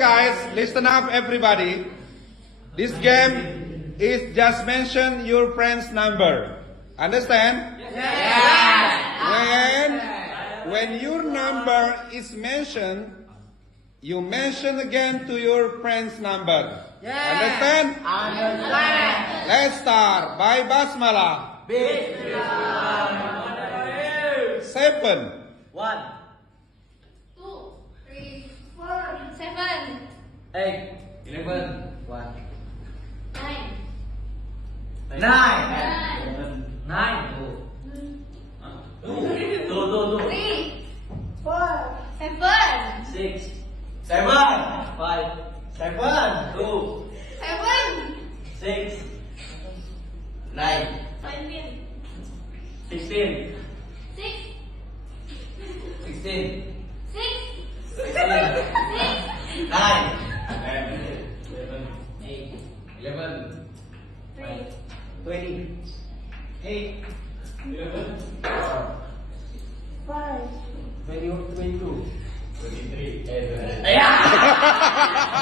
guys, listen up everybody. This game is just mention your friend's number. Understand? When your number is mentioned, you mention again to your friend's number. Understand? Let's start by basmala. 7. 1, 2, 3, 4, 7, 8, 11, 1, 9, 9, 9, 9, 2, 3, 4, 7, 6, 7, 5, 7, 2, 7, 6, 9, 17, 16, 6, 16, 6, 16, 6, 9, 8, 8, 11, 3, 20, 8, 5, 22, 23, Ayan!